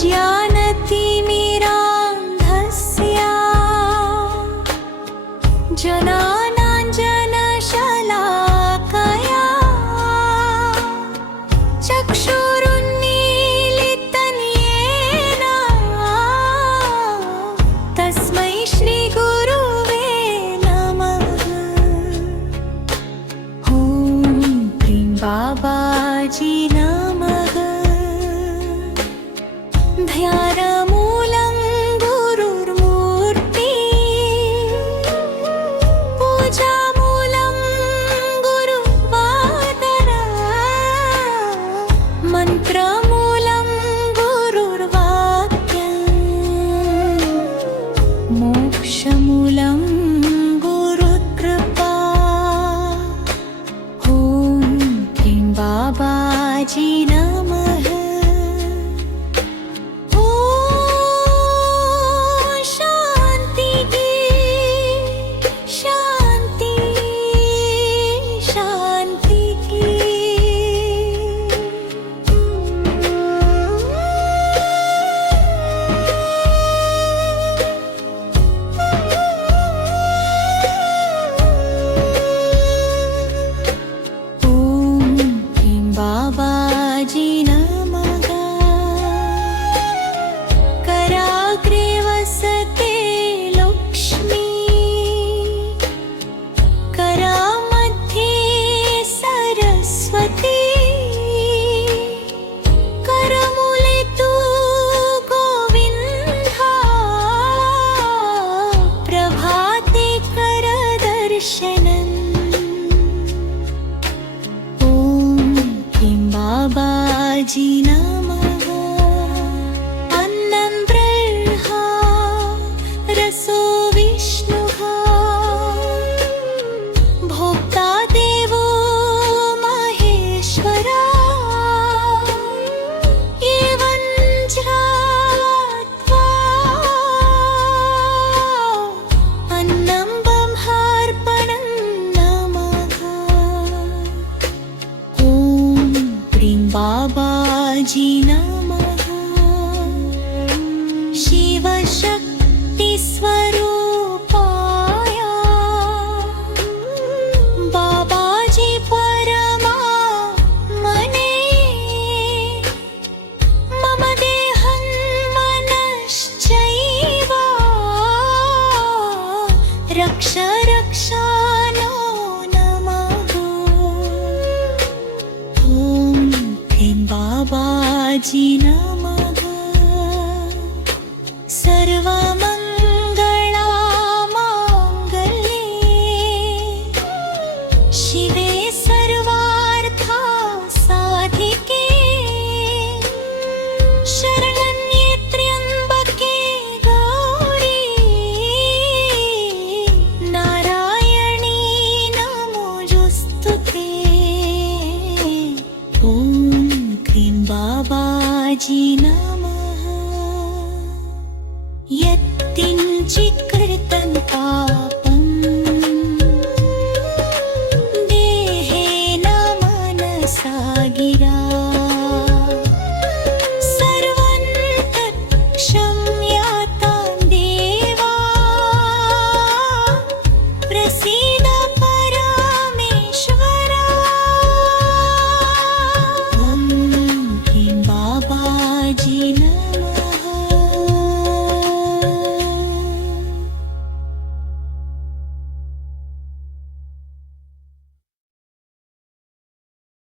ज्ञानतिमिरान्धस्य जनानाञ्जनशलाकया चक्षुरुन्मीलितं येन तस्मै श्रीगुरुवे नमः। ॐ क्रीं बाबाजी नमः। ध्यानमूलं गुरुर्मूर्ति, पूजामूलं गुरुवादरा, मन्त्रमूलं गुरुर्वाक्यं, मोक्षमूलं गुरुकृपा। ॐ क्रीं बाबाजी नमः। बाबाजी नमः। कराग्रे वसते लक्ष्मी, करामध्ये सरस्वती, करमूले तु गोविन्दा, प्रभाते करदर्शनम्। बाबाजी नमः। अन्नं ब्रह्मा रसो विष्णुः, भोक्ता देवो महेश्वरा, एवं ज्ञात्वा अन्नं ब्रह्मार्पणं नमः। बाबाजी नमः। शिवशक्तिस्वरूपाय बाबाजी परमात्मने, मम देहं मनश्चैव रक्ष रक्षानो बाबाजी नमः। सर्वमङ्गलमाङ्गल्ये शिवे सर्वार्थसाधिके, शरण्ये त्र्यम्बके गौरी, नारायणी नमोऽस्तुते। बाबाजी नमः।